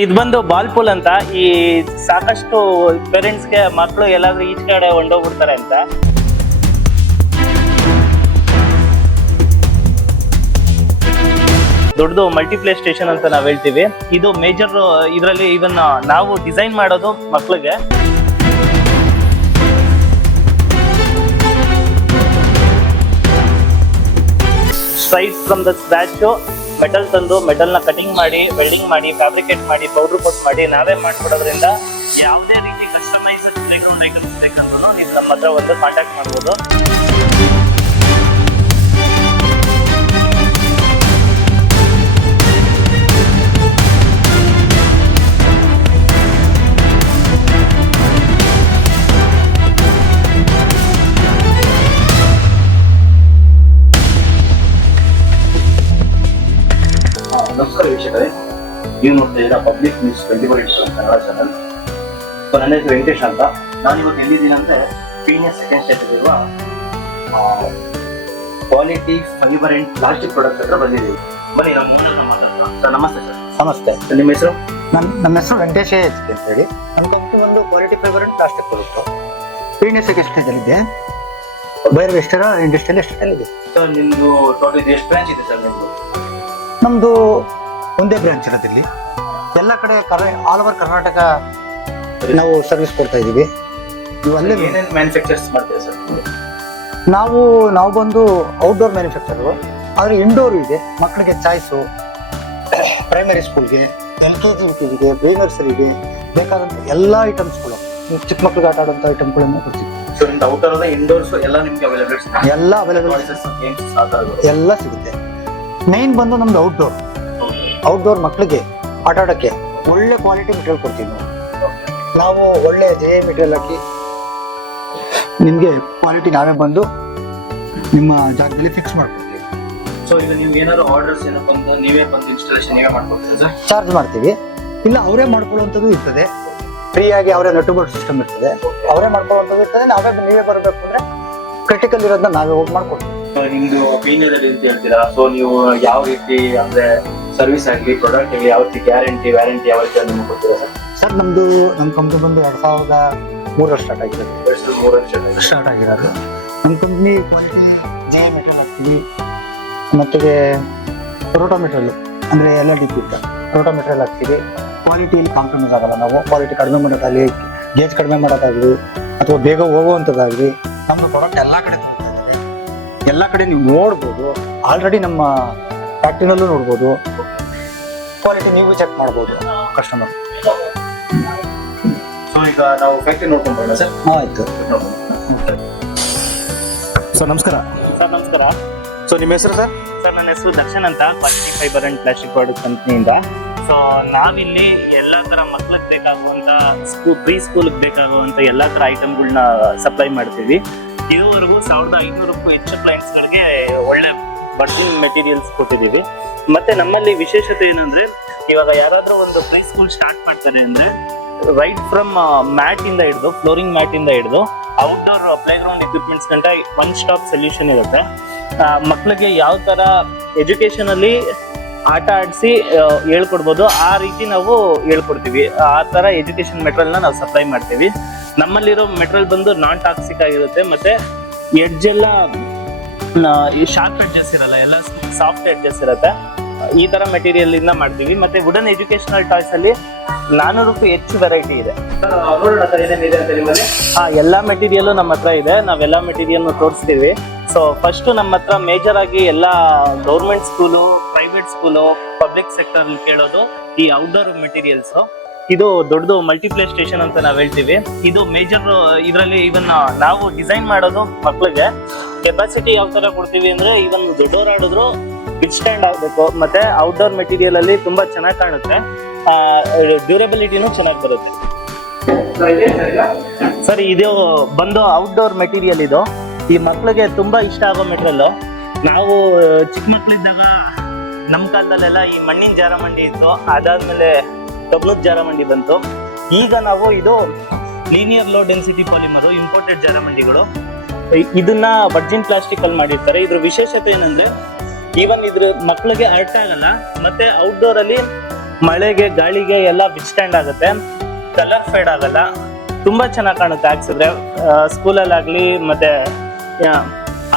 ಇದು ಬಂದು ball pool ಅಂತ. ಈ ಸಾಕಷ್ಟು ಪೇರೆಂಟ್ಸ್ಗೆ ಮಕ್ಕಳು ಎಲ್ಲಾದ್ರೂ ಈಚ್ ಕಡೆ ಹೊಂಡೋಗ್ಬಿಡ್ತಾರೆ ಅಂತ. ದೊಡ್ಡದು ಮಲ್ಟಿಪ್ಲೇ ಸ್ಟೇಷನ್ ಅಂತ ನಾವು ಹೇಳ್ತೀವಿ. ಇದು ಮೇಜರ್ ಇದರಲ್ಲಿ ಇವನ್ ನಾವು ಡಿಸೈನ್ ಮಾಡೋದು ಮಕ್ಕಳಿಗೆ straight from the scratch metal ತಂದು ಮೆಟಲ್ನ ಕಟಿಂಗ್ ಮಾಡಿ ವೆಲ್ಡಿಂಗ್ ಮಾಡಿ ಫ್ಯಾಬ್ರಿಕೇಟ್ ಮಾಡಿ ಪೌಡರ್ ಕೋಟ್ ಮಾಡಿ ನಾವೇ ಮಾಡಿಕೊಡೋದ್ರಿಂದ ಯಾವುದೇ ರೀತಿ ಕಸ್ಟಮೈಸ್ ಬೇಕು ಐಟಮ್ಸ್ ಬೇಕಂದ್ರೂ ನೀವು ನಮ್ಮ ಹತ್ರ ಒಂದು ಕಾಂಟ್ಯಾಕ್ಟ್ ಮಾಡ್ಬೋದು. ನಮಸ್ಕಾರ ವೀಕ್ಷಕರೇ. ನೀವು ನೋಡ್ತಾ ಇದ್ದೀರಾ public news twenty four into Kannada channel so ನನ್ನ ಹೆಸರು ವೆಂಕಟೇಶ್ ಅಂತ. ನಾನು ಇವತ್ತು ಎಲ್ಲಿದ್ದೀನಿ ಅಂದರೆ ಪೀನಿಯರ್ ಸೆಕೆಂಡ್ ಸ್ಟೇಜ್ ಇರುವ quality fibre and plastic product ಹತ್ರ ಬಂದಿದ್ದೀವಿ. ಬನ್ನಿ ನಾವು ಮೂರನ್ನ ಮಾತಾಡೋಣ ಸರ್ ನಮಸ್ತೆ ಸರ್. ನಮಸ್ತೆ. ಸರ್ ನಿಮ್ಮ ಹೆಸರು? ನನ್ನ ನಮ್ಮ ಹೆಸರು ವೆಂಕಟೇಶ ಎಚ್ ಕೆ ಅಂತ ಹೇಳಿ. ನಮ್ಮ ಕಂಪ್ನಿ ಒಂದು quality fibre and plastic product Peenya ಇದೆ ಬೈರ್ ವೆಸ್ಟರ ಇಂಡಸ್ಟ್ರಿಯಲ್ ಇದೆ ಸರ್ ನಿಮ್ಮದು ಟೋಟಲ್ ಎಷ್ಟು ಬ್ರಾಂಚ್ ಇದೆ ಸರ್ ನಿಮ್ಮದು ನಮ್ಮದು ಒಂದೇ ಬ್ರಾಂಚ್ ಇರೋದು ಇಲ್ಲಿ. ಎಲ್ಲ ಕಡೆ ಕರ್ ಆಲ್ ಓವರ್ ಕರ್ನಾಟಕ ನಾವು ಸರ್ವಿಸ್ ಕೊಡ್ತಾ ಇದ್ದೀವಿ. ನೀವು ಅಲ್ಲೇ ಏನೇನು ಮ್ಯಾನುಫ್ಯಾಕ್ಚರ್ಸ್ ಮಾಡ್ತೀವಿ ಸರ್? ನಾವು ನಾವು ಬಂದು ಔಟ್ಡೋರ್ ಮ್ಯಾನುಫ್ಯಾಕ್ಚರು ಆದರೆ ಇಂಡೋರು ಇದೆ. ಮಕ್ಕಳಿಗೆ ಚಾಯ್ಸು ಪ್ರೈಮರಿ ಸ್ಕೂಲ್ಗೆ L K G U K ಜಿಗೆ ಪ್ರೀ ನರ್ಸರಿಗೆ ಬೇಕಾದಂಥ ಎಲ್ಲ ಐಟಮ್ಸ್ಗಳು ಚಿಕ್ಕ ಮಕ್ಳಿಗೆ ಆಟ ಆಡೋಂಥ ಐಟಮ್ಗಳನ್ನು ಕೊಡ್ತೀವಿ. ಸೊ ನಿಮ್ದು ಔಟರ್ ಅದ ಇಂಡೋರ್ಸ್ ಎಲ್ಲ ನಿಮಗೆ ಅವೈಲೇಬಲ್ ಎಲ್ಲ ಅವೈಲೇಬಲ್ ಎಲ್ಲ ಸಿಗುತ್ತೆ. ಮೇನ್ ಬಂದು ನಮ್ದು ಔಟ್ಡೋರ್ ಔಟ್ಡೋರ್ ಮಕ್ಕಳಿಗೆ ಆಟ ಆಡೋಕ್ಕೆ ಒಳ್ಳೆ ಕ್ವಾಲಿಟಿ ಮೆಟೀರಿಯಲ್ ಕೊಡ್ತೀವಿ ನಾವು. ನಾವು ಒಳ್ಳೆ ಜೆ ಮೆಟೀರಿಯಲ್ ಹಾಕಿ ನಿಮಗೆ ಕ್ವಾಲಿಟಿ ನಾವೇ ಬಂದು ನಿಮ್ಮ ಜಾಗದಲ್ಲಿ ಫಿಕ್ಸ್ ಮಾಡ್ಕೊಡ್ತೀವಿ. ಸೊ ಈಗ ನೀವು ಏನಾದ್ರು ಆರ್ಡರ್ಸ್ ಏನೋ ಬಂದು ನೀವೇ ಬಂದು ಇನ್ಸ್ಟಾಲೇಷನ್ ನೀವೇ ಮಾಡ್ಕೊಡ್ತೀರಾ ಸರ್? ಚಾರ್ಜ್ ಮಾಡ್ತೀವಿ. ಇಲ್ಲ ಅವರೇ ಮಾಡ್ಕೊಳ್ಳುವಂಥದ್ದು ಇರ್ತದೆ. ಫ್ರೀಯಾಗಿ ಅವರೇ ಬೋರ್ಡ್ ಸಿಸ್ಟಮ್ ಇರ್ತದೆ. ಅವರೇ ಮಾಡ್ಕೊಳ್ಳುವಂಥದ್ದು ಇರ್ತದೆ. ನಾವೇ ನೀವೇ ಬರಬೇಕು ಅಂದರೆ ಕ್ರಿಟಿಕಲ್ ಇರೋದನ್ನ ನಾವೇ ಹೋಗಿ ಮಾಡ್ಕೊಡ್ತೀವಿ. ನಿಮ್ದು ಪೀನಿಯರ್ ಅಂತ ಹೇಳ್ತೀರಾ? ಸೊ ನೀವು ಯಾವ ರೀತಿ ಅಂದ್ರೆ ಸರ್ವಿಸ್ ಆಗಲಿ ಪ್ರಾಡಕ್ಟ್ ಆಗಲಿ ಯಾವ ರೀತಿ ಗ್ಯಾರಂಟಿ ವ್ಯಾರಂಟಿ ಯಾವ ರೀತಿ ನಿಮ್ಗೆ ಕೊಡ್ತೀರಾ ಸರ್? ಸರ್ ನಮ್ಮದು ನಮ್ಮ ಕಂಪ್ನಿ ಬಂದು ಎರಡು ಸಾವಿರದ ಮೂರಲ್ಲಿ ಸ್ಟಾರ್ಟ್ ಆಗಿರೋದು ಮೂರು ವರ್ಷ ಸ್ಟಾರ್ಟ್ ಆಗಿರೋದು. ನಮ್ಮ ಕಂಪ್ನಿ ಕ್ವಾಲಿಟಿ ಜೆ ಮೆಟಲ್ ಹಾಕ್ತೀವಿ. ಮತ್ತಿಗೆ ರೋಟೋ ಮೆಟ್ರಲ್ ಅಂದರೆ ಎಲ್ಲ ಡಿಪಿಟ್ ರೋಟೋ ಮೆಟ್ರಲ್ ಹಾಕ್ತೀವಿ. ಕ್ವಾಲಿಟಿಯಲ್ಲಿ ಕಾಂಪ್ರಮೈಸ್ ಆಗಲ್ಲ ನಾವು. ಕ್ವಾಲಿಟಿ ಕಡಿಮೆ ಮಾಡೋದಾಗಲಿ ಗೇಜ್ ಕಡಿಮೆ ಮಾಡೋದಾಗಲಿ ಅಥವಾ ಬೇಗ ಹೋಗುವಂಥದ್ದಾಗಲಿ ನಮ್ಮ ಪ್ರಾಡಕ್ಟ್ ಎಲ್ಲ ಕಡೆ. ಎಲ್ಲ ಕಡೆ ನೀವು ನೋಡ್ಬೋದು. ಆಲ್ರೆಡಿ ನಮ್ಮ ಫ್ಯಾಕ್ಟ್ರಿನಲ್ಲೂ ನೋಡ್ಬೋದು. ಕ್ವಾಲಿಟಿ ನೀವು ಚೆಕ್ ಮಾಡ್ಬೋದು ಕಸ್ಟಮರ್ ಸೊ ಈಗ ನಾವು ಫ್ಯಾಕ್ಟ್ರಿ ನೋಡ್ಕೊಂಡು ಬರೋಣ ಸರ್. ಆಯಿತು. ಸೊ ನಮಸ್ಕಾರ. ಸರ್ ನಮಸ್ಕಾರ. ಸೊ ನಿಮ್ಮ ಹೆಸರು ಸರ್? ಸರ್ ನನ್ನ ಹೆಸರು ದರ್ಶನ್ ಅಂತ. Quality fibre and plastic product ಕಂಪ್ನಿಯಿಂದ so ನಾವಿಲ್ಲಿ ಎಲ್ಲ ತರ ಮಕ್ಳಿಗೆ ಬೇಕಾಗುವಂತ ಸ್ಕೂಲ್ ಪ್ರೀ ಸ್ಕೂಲ್ಗೆ ಬೇಕಾಗುವಂತ ಎಲ್ಲ ತರ ಐಟಮ್ಗಳನ್ನ ಸಪ್ಲೈ ಮಾಡ್ತೀವಿ. ಇದುವರೆಗೂ ಸಾವಿರದ ಐನೂರಕ್ಕೂ ಹೆಚ್ಚು ಕ್ಲೈಂಟ್ಸ್ಗಳಿಗೆ ಒಳ್ಳೆ ಬರ್ಜಿನ್ ಮೆಟೀರಿಯಲ್ಸ್ ಕೊಟ್ಟಿದ್ದೀವಿ. ಮತ್ತೆ ನಮ್ಮಲ್ಲಿ ವಿಶೇಷತೆ ಏನಂದ್ರೆ, ಇವಾಗ ಯಾರಾದ್ರೂ ಒಂದು ಪ್ರೀ ಸ್ಕೂಲ್ ಸ್ಟಾರ್ಟ್ ಮಾಡ್ತಾರೆ ಅಂದ್ರೆ ರೈಟ್ ಫ್ರಮ್ ಮ್ಯಾಟ್ ಇಂದ ಹಿಡಿದು ಫ್ಲೋರಿಂಗ್ ಮ್ಯಾಟ್ ಇಂದ ಹಿಡಿದು ಔಟ್ಡೋರ್ ಪ್ಲೇ ಗ್ರೌಂಡ್ ಎಕ್ವಿಪ್ಮೆಂಟ್ಸ್ ಗಂಟ ಒನ್ ಸ್ಟಾಪ್ ಸೊಲ್ಯೂಷನ್ ಇರುತ್ತೆ. ಮಕ್ಕಳಿಗೆ ಯಾವ ತರ ಎಜುಕೇಶನ್ ಅಲ್ಲಿ ಆಟ ಆಡಿಸಿ ಹೇಳ್ಕೊಡ್ಬೋದು, ಆ ರೀತಿ ನಾವು ಹೇಳ್ಕೊಡ್ತೀವಿ. ಆ ತರ ಎಜುಕೇಶನ್ ಮೆಟೀರಿಯಲ್ನ ನಾವು ಸಪ್ಲೈ ಮಾಡ್ತೀವಿ. ನಮ್ಮಲ್ಲಿರೋ ಮೆಟೀರಿಯಲ್ ಬಂದು ನಾನ್ ಟಾಕ್ಸಿಕ್ ಆಗಿರುತ್ತೆ ಮತ್ತೆ ಎಡ್ಜ್ ಎಲ್ಲ ಈ ಶಾರ್ಪ್ ಎಡ್ಜಸ್ ಇರಲ್ಲ ಎಲ್ಲ ಸಾಫ್ಟ್ ಎಡ್ಜಸ್ ಇರುತ್ತೆ. ಈ ತರ ಮೆಟೀರಿಯಲ್ ಇಂದ ಮಾಡ್ತೀವಿ. ಮತ್ತೆ ವುಡನ್ ಎಜುಕೇಶನಲ್ ಟಾಯ್ಸ್ ಅಲ್ಲಿ ನಾನೂರಕ್ಕೂ ಹೆಚ್ಚು ವೆರೈಟಿ ಇದೆ. ಹಾ ಎಲ್ಲಾ ಮೆಟೀರಿಯಲ್ ನಮ್ಮ ಹತ್ರ ಇದೆ. ನಾವೆಲ್ಲ ಮೆಟೀರಿಯಲ್ ತೋರಿಸ್ತೀವಿ. ಸೊ ಫಸ್ಟ್ ನಮ್ಮ ಹತ್ರ ಮೇಜರ್ ಆಗಿ ಎಲ್ಲ government school private school public sector ಕೇಳೋದು ಈ ಔಟ್ಡೋರ್ ಮೆಟೀರಿಯಲ್ಸ್ ಇದು ದೊಡ್ಡದು ಮಲ್ಟಿಪ್ಲೇ ಸ್ಟೇಷನ್ ಅಂತ ನಾವ್ ಹೇಳ್ತೀವಿ. ಇದು ಮೇಜರ್ ಇದರಲ್ಲಿ ಇವನ್ ನಾವು ಡಿಸೈನ್ ಮಾಡೋದು ಮಕ್ಳಿಗೆ ಕೆಪಾಸಿಟಿ ಯಾವ ತರ ಕೊಡ್ತೀವಿ ಅಂದ್ರೆ ಇವನ್ ದೊಡ್ಡೋರ್ ಆಡಿದ್ರು ಬಿಟ್ ಸ್ಟ್ಯಾಂಡ್ ಆಗ್ಬೇಕು, ಮತ್ತೆ ಔಟ್ಡೋರ್ ಮೆಟೀರಿಯಲ್ ಅಲ್ಲಿ ತುಂಬಾ ಚೆನ್ನಾಗಿ ಕಾಣುತ್ತೆ. ಡ್ಯೂರಬಿಲಿಟಿನೂ ಚೆನ್ನಾಗಿ ಬರುತ್ತೆ. ಸರ್, ಇದು ಬಂದು ಔಟ್ಡೋರ್ ಮೆಟೀರಿಯಲ್ ಇದು. ಈ ಮಕ್ಳಿಗೆ ತುಂಬಾ ಇಷ್ಟ ಆಗೋ ಮೆಟೀರಿಯಲ್ ನಾವು ಚಿಕ್ಕ ಮಕ್ಳಿದ್ದಾಗ ನಮ್ಮ ಕಾಲದಲ್ಲೆಲ್ಲ ಈ ಮಣ್ಣಿನ ಜಾರಮಂಡಿ ಇತ್ತು. ಅದಾದ್ಮೇಲೆ ಕಬ್ಲದ ಜಾರಮಂಡಿ ಬಂತು. ಈಗ ನಾವು ಇದು linear low density polymer imported ಜಾರಮಂಡಿಗಳು. ಇದನ್ನ ವರ್ಜಿನ್ ಪ್ಲಾಸ್ಟಿಕ್ ಅಲ್ಲಿ ಮಾಡಿರ್ತಾರೆ. ಇದ್ರ ವಿಶೇಷತೆ ಏನಂದ್ರೆ ಈವನ್ ಇದ್ರ ಮಕ್ಕಳಿಗೆ ಅರ್ಟ್ ಆಗಲ್ಲ, ಮತ್ತೆ ಔಟ್ಡೋರ್ ಅಲ್ಲಿ ಮಳೆಗೆ, ಗಾಳಿಗೆ ಎಲ್ಲ ವಿಸ್ಟ್ಯಾಂಡ್ ಆಗುತ್ತೆ. ಕಲರ್ ಫೇಡ್ ಆಗಲ್ಲ. ತುಂಬಾ ಚೆನ್ನಾಗಿ ಕಾಣುತ್ತೆ ಹಾಕ್ಸಿದ್ರೆ. ಸ್ಕೂಲಲ್ಲಾಗ್ಲಿ ಮತ್ತೆ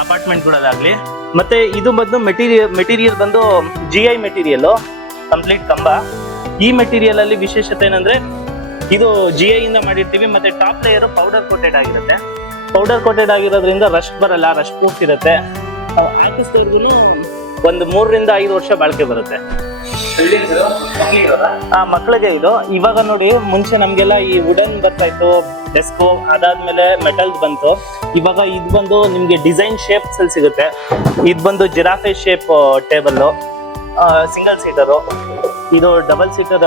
ಅಪಾರ್ಟ್ಮೆಂಟ್ಗಳಲ್ಲಾಗ್ಲಿ ಮತ್ತೆ ಇದು ಬಂದು ಮೆಟೀರಿಯಲ್ ಮೆಟೀರಿಯಲ್ ಬಂದು ಜಿ ಐ ಮೆಟೀರಿಯಲ್ ಕಂಪ್ಲೀಟ್ ಕಂಬ. ಈ ಮೆಟೀರಿಯಲ್ ಅಲ್ಲಿ ವಿಶೇಷತೆ ಏನಂದ್ರೆ, ಇದು ಜಿ ಐ ಇಂದ ಮಾಡಿರ್ತೀವಿ, ಮತ್ತೆ ಟಾಪ್ ಲೇಯರ್ ಪೌಡರ್ ಕೋಟೆಡ್ ಆಗಿರುತ್ತೆ. ಪೌಡರ್ ಕೋಟೆಡ್ ಆಗಿರೋದ್ರಿಂದ ರಶ್ ಬರಲ್ಲ ರಶ್ ಪ್ರೂಫ್ ಇರುತ್ತೆ. ಒಂದು ಮೂರರಿಂದ ಐದು ವರ್ಷ ಬಾಳಿಕೆ ಬರುತ್ತೆ. ಆ ಮಕ್ಕಳಿಗೆ ಇದು. ಇವಾಗ ನೋಡಿ, ಮುಂಚೆ ನಮ್ಗೆಲ್ಲ ಈ ವುಡನ್ ಬರ್ತಾ ಇತ್ತು ಡೆಸ್ಕ್ ಅದಾದ್ಮೇಲೆ ಮೆಟಲ್ ಬಂತು. ಇವಾಗ ಇದು ಬಂದು ನಿಮ್ಗೆ ಡಿಸೈನ್ ಶೇಪ್ಸ್ ಅಲ್ಲಿ ಸಿಗುತ್ತೆ. ಇದು ಬಂದು giraffe shape table single seater ಇದು ಡಬಲ್ ಸೀಟರ್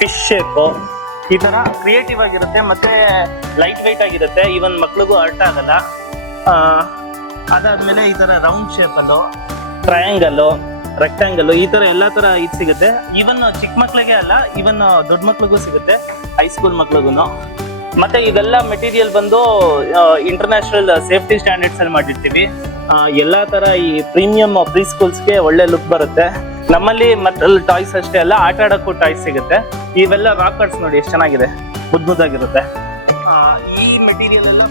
ಫಿಶ್ ಶೇಪ್ ಈ ತರ ಕ್ರಿಯೇಟಿವ್ ಆಗಿರುತ್ತೆ ಮತ್ತೆ ಲೈಟ್ ವೆಯ್ಟ್ ಆಗಿರುತ್ತೆ. ಈವನ್ ಮಕ್ಳಿಗೂ ಅರ್ಟ್ ಆಗಲ್ಲ. ಅದಾದ್ಮೇಲೆ ಈ ತರ ರೌಂಡ್ ಶೇಪಲ್ಲು ಟ್ರಯಾಂಗಲ್ಲು ರೆಕ್ಟಾಂಗಲ್ ಈ ತರ ಎಲ್ಲಾ ತರ ಇದು ಸಿಗುತ್ತೆ. ಈವನ್ ಚಿಕ್ಕ ಮಕ್ಳಿಗೆ ಅಲ್ಲ ಈವನ್ ದೊಡ್ಡ ಮಕ್ಳಿಗೂ ಸಿಗುತ್ತೆ ಹೈಸ್ಕೂಲ್ ಮಕ್ಳಿಗೂ ಮತ್ತೆ ಇದೆಲ್ಲ ಮೆಟೀರಿಯಲ್ ಬಂದು ಇಂಟರ್ನ್ಯಾಷನಲ್ ಸೇಫ್ಟಿ ಸ್ಟ್ಯಾಂಡರ್ಡ್ಸ್ ಅಲ್ಲಿ ಮಾಡಿರ್ತೀವಿ. ಎಲ್ಲಾ ತರ ಈ ಪ್ರೀಮಿಯಂ ಪ್ರೀ ಸ್ಕೂಲ್ಸ್ಗೆ ಒಳ್ಳೆ ಲುಕ್ ಬರುತ್ತೆ. ನಮ್ಮಲ್ಲಿ ಮತ್ತಲ್ಲಿ ಟಾಯ್ಸ್ ಅಷ್ಟೇ ಅಲ್ಲ, ಆಟ ಆಡೋಕ್ಕೂ ಟಾಯ್ಸ್ ಸಿಗುತ್ತೆ. ಇವೆಲ್ಲ ರಾಕರ್ಸ್ ನೋಡಿ, ಎಷ್ಟು ಚೆನ್ನಾಗಿದೆ. ಮುದ್ದು ಮುದ್ದಾಗಿರುತ್ತೆ. ಈ ಮೆಟೀರಿಯಲ್ ಎಲ್ಲ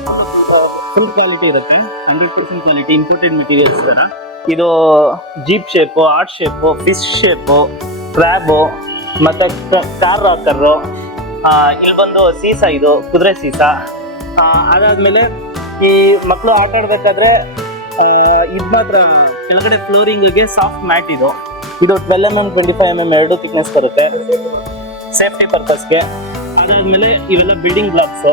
ಫುಲ್ ಕ್ವಾಲಿಟಿ ಇರುತ್ತೆ. Hundred percent quality imported materials ಥರ ಇದು jeep shape heart shape fish shape crab ಮತ್ತು ಕಾರ್ ರಾಕರು ಇಲ್ಲಿ ಬಂದು ಸೀಸಾ ಇದು, ಕುದುರೆ ಸೀಸಾ. ಅದಾದ್ಮೇಲೆ ಈ ಮಕ್ಕಳು ಆಟ ಆಡ್ಬೇಕಾದ್ರೆ ಇದು ಮಾತ್ರ, ಕೆಳಗಡೆ ಫ್ಲೋರಿಂಗ್ಗೆ ಸಾಫ್ಟ್ ಮ್ಯಾಟ್ ಇದು. ಇದು twelve M M twenty five M M ಎರಡು ಥಿಕ್ನೆಸ್ ಬರುತ್ತೆ. ಸೇಫ್ಟಿ ಪರ್ಪಸ್ಗೆ ಅದಾದ್ಮೇಲೆ ಇವೆಲ್ಲ ಬಿಲ್ಡಿಂಗ್ ಬ್ಲಾಕ್ಸ್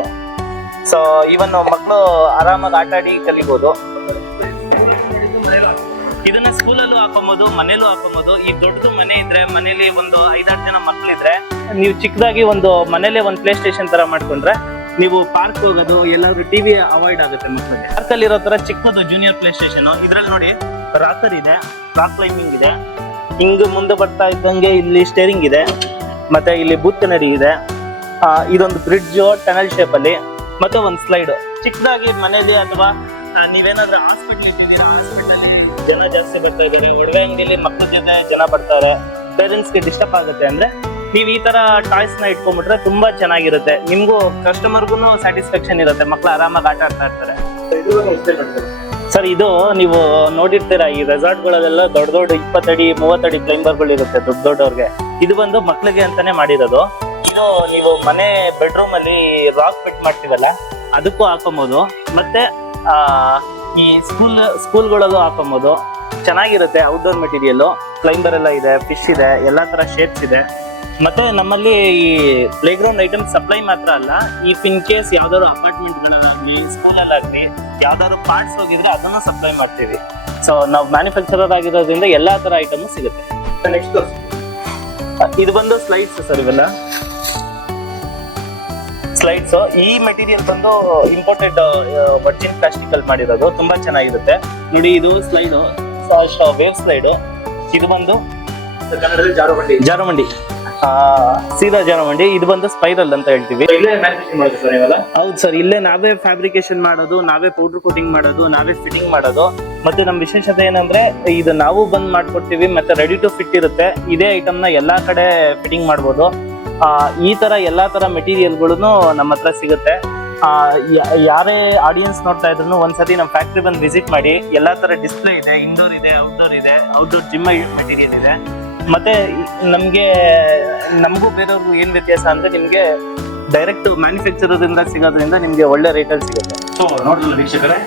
ಸೊ ಇವನ್ ಮಕ್ಕಳು ಆರಾಮಾಗಿ ಆಟ ಆಡಿ ಕಲಿಬಹುದು ಇದನ್ನ ಸ್ಕೂಲಲ್ಲೂ ಹಾಕೊಂಬೋದು, ಮನೇಲೂ ಹಾಕೊಂಬೋದು. ಈ ದೊಡ್ಡದು ಮನೆ ಇದ್ರೆ ಮನೇಲಿ ಒಂದು ಐದಾರು ಜನ ಮಕ್ಳಿದ್ರೆ, ನೀವು ಚಿಕ್ಕದಾಗಿ ಒಂದು ಮನೇಲೆ ಒಂದು ಪ್ಲೇ ಸ್ಟೇಷನ್ ತರ ಮಾಡ್ಕೊಂಡ್ರೆ ನೀವು ಪಾರ್ಕ್ ಹೋಗೋದು, ಎಲ್ಲಾದ್ರೂ ಟಿವಿ ಅವಾಯ್ಡ್ ಆಗುತ್ತೆ ಮಕ್ಕಳಿಗೆ ಪಾರ್ಕ್ ಅಲ್ಲಿ ಇರೋ ತರ ಚಿಕ್ಕದು ಜೂನಿಯರ್ ಪ್ಲೇ ಸ್ಟೇಷನ್ ಇದ್ರಲ್ಲಿ ನೋಡಿ ರಾಕರ್ ಇದೆ ರಾಕ್ ಕ್ಲೈಂಬಿಂಗ್ ಇದೆ. ಹಿಂಗ್ ಮುಂದೆ ಬರ್ತಾ ಇದ್ದಂಗೆ ಇಲ್ಲಿ ಸ್ಟೇರಿಂಗ್ ಇದೆ, ಮತ್ತೆ ಇಲ್ಲಿ ಬೂತ್ ಕನಡಿ ಇದೆ. ಇದೊಂದು ಬ್ರಿಡ್ಜ್ ಟನಲ್ ಶೇಪ್ ಅಲ್ಲಿ, ಮತ್ತೆ ಒಂದು ಸ್ಲೈಡ್ ಚಿಕ್ಕದಾಗಿ ಮನೇಲಿ ಅಥವಾ ನೀವೇನಾದ್ರೆ ಹಾಸ್ಪಿಟ್ಲ್ ಇಟ್ಟಿದ್ದೀರಾ ಹಾಸ್ಪಿಟಲ್ ಜನ ಜಾಸ್ತಿ ಬರ್ತಾ ಇದ್ದಾರೆ. ಒಡವೆ ಅಂಗಡಿಲಿ ಮಕ್ಕಳ ಜೊತೆ ಜನ ಬರ್ತಾರೆ. ಪೇರೆಂಟ್ಸ್ಗೆ ಡಿಸ್ಟರ್ಬ್ ಆಗುತ್ತೆ ಅಂದ್ರೆ, ನೀವು ಈ ತರ ಟಾಯ್ಸ್ನ ಇಟ್ಕೊಂಡ್ಬಿಟ್ರೆ ತುಂಬಾ ಚೆನ್ನಾಗಿರುತ್ತೆ. ನಿಮ್ಗೂ ಕಸ್ಟಮರ್ಗೂ ಸ್ಯಾಟಿಸ್ಫ್ಯಾಕ್ಷನ್ ಇರುತ್ತೆ. ಮಕ್ಕಳು ಆರಾಮಾಗಿ ಆಟ ಆಡ್ತಾ ಇರ್ತಾರೆ. ಸರ್, ಇದು ನೀವು ನೋಡಿರ್ತೀರಾ, ಈ ರೆಸಾರ್ಟ್ ಗಳಲ್ಲೆಲ್ಲ ದೊಡ್ಡ ದೊಡ್ಡ ಇಪ್ಪತ್ತಡಿ, ಮೂವತ್ತಡಿ ಕ್ಲೈಂಬರ್ಗಳು ಇರುತ್ತೆ ದೊಡ್ಡ ದೊಡ್ಡವ್ರಿಗೆ. ಇದು ಬಂದು ಮಕ್ಳಿಗೆ ಅಂತಾನೆ ಮಾಡಿರೋದು. ಇದು ನೀವು ಮನೆ ಬೆಡ್ರೂಮ್ ಅಲ್ಲಿ ರಾಕ್ ಫಿಟ್ ಮಾಡ್ತೀವಲ್ಲ, ಅದಕ್ಕೂ ಹಾಕೊಬಹುದು ಮತ್ತೆ ಈ ಸ್ಕೂಲ್ ಸ್ಕೂಲ್ಗಳಲ್ಲೂ ಹಾಕೊಬಹುದು ಚೆನ್ನಾಗಿರುತ್ತೆ ಔಟ್ಡೋರ್ ಮೆಟೀರಿಯಲ್ ಕ್ಲೈಂಬರ್ ಎಲ್ಲ ಇದೆ ಫಿಶ್ ಇದೆ ಎಲ್ಲ ತರ ಶೇಪ್ಸ್ ಇದೆ. ಮತ್ತೆ ನಮ್ಮಲ್ಲಿ ಈ ಪ್ಲೇ ಗ್ರೌಂಡ್ ಐಟಮ್ ಸಪ್ಲೈ ಮಾತ್ರ ಅಲ್ಲ ಈ ಇನ್ ಕೇಸ್ ಯಾವ್ದಾದ್ರು ಅಪಾರ್ಟ್ಮೆಂಟ್ ಗಳಾಗ್ಲಿ ಸ್ಕೂಲಲ್ಲಾಗ್ಲಿ ಯಾವ್ದಾದ್ರು ಪಾರ್ಟ್ಸ್ ಹೋಗಿದ್ರೆ ಅದನ್ನ ಸಪ್ಲೈ ಮಾಡ್ತೀವಿ. ಸೊ ನಾವು ಮ್ಯಾನುಫ್ಯಾಕ್ಚರರ್ ಆಗಿರೋದ್ರಿಂದ ಎಲ್ಲಾ ತರ ಐಟಮ್ ಸಿಗುತ್ತೆ. ನೆಕ್ಸ್ಟ್ ಇದು ಬಂದು ಸ್ಲೈಡ್ಸ್ ಸರ್ ಇವೆಲ್ಲ. ಸ್ಲೈಡ್ಸ್ ಈ ಮೆಟೀರಿಯಲ್ ಬಂದು ಇಂಪೋರ್ಟೆಡ್ ವರ್ಜಿನ್ ಪ್ಲಾಸ್ಟಿಕ್ ಅಲ್ಲಿ ಮಾಡಿರೋದು. ತುಂಬಾ ಚೆನ್ನಾಗಿರುತ್ತೆ. ನೋಡಿ ಇದು ಸ್ಲೈಡ್ ವೇವ್ ಸ್ಲೈಡ್ ಇದು ಬಂದು ಜಾರಮಂಡಿ ಆ, ಸೀದಾ ಜಾರುಮಂಡಿ ಇದು ಬಂದು ಸ್ಪೈರಲ್ ಅಂತ ಹೇಳ್ತೀವಿ. ಹೌದು ಸರ್ ಇಲ್ಲೇ ನಾವೇ ಫ್ಯಾಬ್ರಿಕೇಶನ್ ಮಾಡೋದು ನಾವೇ ಪೌಡರ್ ಕೋಟಿಂಗ್ ಮಾಡೋದು ನಾವೇ ಫಿಟ್ಟಿಂಗ್ ಮಾಡೋದು. ಮತ್ತೆ ನಮ್ಮ ವಿಶೇಷತೆ ಏನಂದ್ರೆ ಇದು ನಾವು ಬಂದ್ ಮಾಡ್ಕೊಡ್ತೀವಿ ಮತ್ತೆ ರೆಡಿ ಟು ಫಿಟ್ ಇರುತ್ತೆ. ಇದೇ ಐಟಮ್ನ ಎಲ್ಲಾ ಕಡೆ ಫಿಟ್ಟಿಂಗ್ ಮಾಡ್ಬೋದು. ಈ ತರ ಎಲ್ಲಾ ತರ ಮೆಟೀರಿಯಲ್ಗಳು ನಮ್ಮ ಹತ್ರ ಸಿಗುತ್ತೆ. ಯಾರೇ ಆಡಿಯನ್ಸ್ ನೋಡ್ತಾ ಇದ್ರು ಒಂದ್ಸತಿ ನಮ್ಮ ಫ್ಯಾಕ್ಟ್ರಿ ಬಂದು ವಿಸಿಟ್ ಮಾಡಿ ಎಲ್ಲಾ ತರ ಡಿಸ್ಪ್ಲೇ ಇದೆ ಇಂಡೋರ್ ಇದೆ ಔಟ್ಡೋರ್ ಇದೆ ಔಟ್ಡೋರ್ ಜಿಮ್ ಮೆಟೀರಿಯಲ್ ಇದೆ. ಮತ್ತೆ ನಮ್ಗೆ, ನಮಗೂ ಬೇರೆಯವ್ರಿಗೂ ಏನ್ ವ್ಯತ್ಯಾಸ ಅಂದ್ರೆ ನಿಮ್ಗೆ ಡೈರೆಕ್ಟ್ ಮ್ಯಾನುಫ್ಯಾಕ್ಚರರಿಂದ ಸಿಗೋದ್ರಿಂದ ನಿಮ್ಗೆ ಒಳ್ಳೆ ರೇಟಲ್ಲಿ ಸಿಗುತ್ತೆ. ಸೊ ನೋಡಿದ್ರಲ್ಲ ವೀಕ್ಷಕರೇ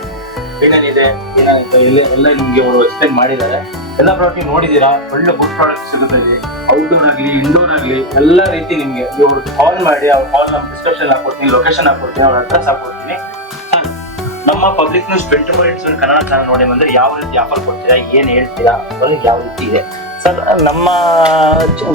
ಏನೇನಿದೆ ಏನಾಗುತ್ತೆ ಎಲ್ಲ ನಿಮ್ಗೆ ಅವರು ಎಕ್ಸ್ಪ್ಲೈನ್ ಮಾಡಿದ್ದಾರೆ. ಎಲ್ಲ ಪ್ರಾಡಕ್ಟ್ ನೋಡಿದೀರಾ ಒಳ್ಳೆ ಗುಡ್ ಪ್ರಾಡಕ್ಟ್ ಸಿಗುತ್ತೆ ಇಲ್ಲಿ ಔಟ್ಡೋರ್ ಆಗಲಿ ಇಂಡೋರ್ ಆಗಲಿ, ಎಲ್ಲ ರೀತಿ ನಿಮಗೆ. ಇವರು ಕಾಲ್ ಮಾಡಿ, ಅವ್ರ ಕಾಲ್ ನಮ್ಮ ಡಿಸ್ಕ್ರಿಪ್ಷನ್ ಹಾಕೊಡ್ತೀನಿ ಲೊಕೇಶನ್ ಹಾಕೊಡ್ತೀನಿ, ಅವ್ರ ಅಡ್ರೆಸ್ ಹಾಕೊಡ್ತೀನಿ. ನಮ್ಮ public news twenty four into Kannada channel ನೋಡಿ ಬಂದ್ರೆ ಯಾವ ರೀತಿ ಆಫರ್ ಕೊಡ್ತೀರಾ, ಏನ್ ಹೇಳ್ತೀರಾ ಅನ್ನೋದು ಯಾವ ರೀತಿ ಇದೆ. ಸರ್, ನಮ್ಮ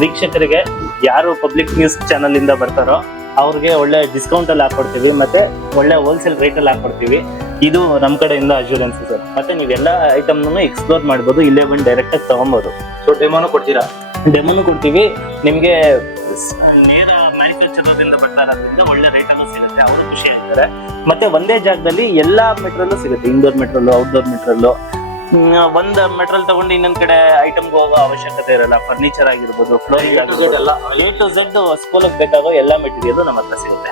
ವೀಕ್ಷಕರಿಗೆ ಯಾರು ಪಬ್ಲಿಕ್ ನ್ಯೂಸ್ ಚಾನಲ್ ಇಂದ ಬರ್ತಾರೋ, ಅವ್ರಿಗೆ ಒಳ್ಳೆ ಡಿಸ್ಕೌಂಟ್ ಅಲ್ಲಿ ಹಾಕೊಡ್ತೀವಿ, ಮತ್ತೆ ಒಳ್ಳೆ ಹೋಲ್ಸೇಲ್ ರೇಟ್ ಅಲ್ಲಿ ಹಾಕೊಡ್ತೀವಿ. ಇದು ನಮ್ಮ ಕಡೆಯಿಂದ ಅಶ್ಯೂರೆನ್ಸ್ ಸರ್. ಮತ್ತೆ ನೀವೆಲ್ಲ ಐಟಮ್ ಎಕ್ಸ್ಪ್ಲೋರ್ ಮಾಡ್ಬೋದು ಇಲ್ಲೇ ಬಂದು ಡೈರೆಕ್ಟ್ ಆಗಿ ತಗೊಬೋದು. ಸೊ ಡೆಮೋನು ಕೊಡ್ತೀರಾ? ಡೆಮೋನು ಕೊಡ್ತೀವಿ. ನಿಮಗೆ ನೇರ ಮ್ಯಾನುಫ್ಯಾಕ್ಚರರ್ ಇಂದ ಬರ್ತಾ ಇರೋದ್ರಿಂದ ಒಳ್ಳೆ ರೇಟ್ ಅನ್ನು ಸಿಗುತ್ತೆ ಅವರು ಖುಷಿ ಆಗ್ತಾರೆ. ಮತ್ತೆ ಒಂದೇ ಜಾಗದಲ್ಲಿ ಎಲ್ಲ ಮೆಟ್ರಲ್ಲು ಸಿಗುತ್ತೆ ಇಂಡೋರ್ ಮೆಟ್ರಲ್ಲು ಔಟ್ಡೋರ್ ಮೆಟ್ರಲ್ಲು ಒಂದ್ ಮೆಟ್ರಲ್ ತಗೊಂಡು ಇನ್ನೊಂದ್ ಕಡೆ ಐಟಮ್ಗೆ ಹೋಗೋ ಅವಶ್ಯಕತೆ ಇರಲ್ಲ ಫರ್ನಿಚರ್ ಆಗಿರ್ಬೋದು ಫ್ಲೋರಿಂಗ್ ಎಲ್ಲ. ಎ ಟು ಝೆಡ್ ಸ್ಕೂಲ್ ಬೇಕಾಗೋ ಎಲ್ಲಾ ಮೆಟೀರಿಯಲ್ ನಮ್ಮ ಹತ್ರ ಸಿಗುತ್ತೆ.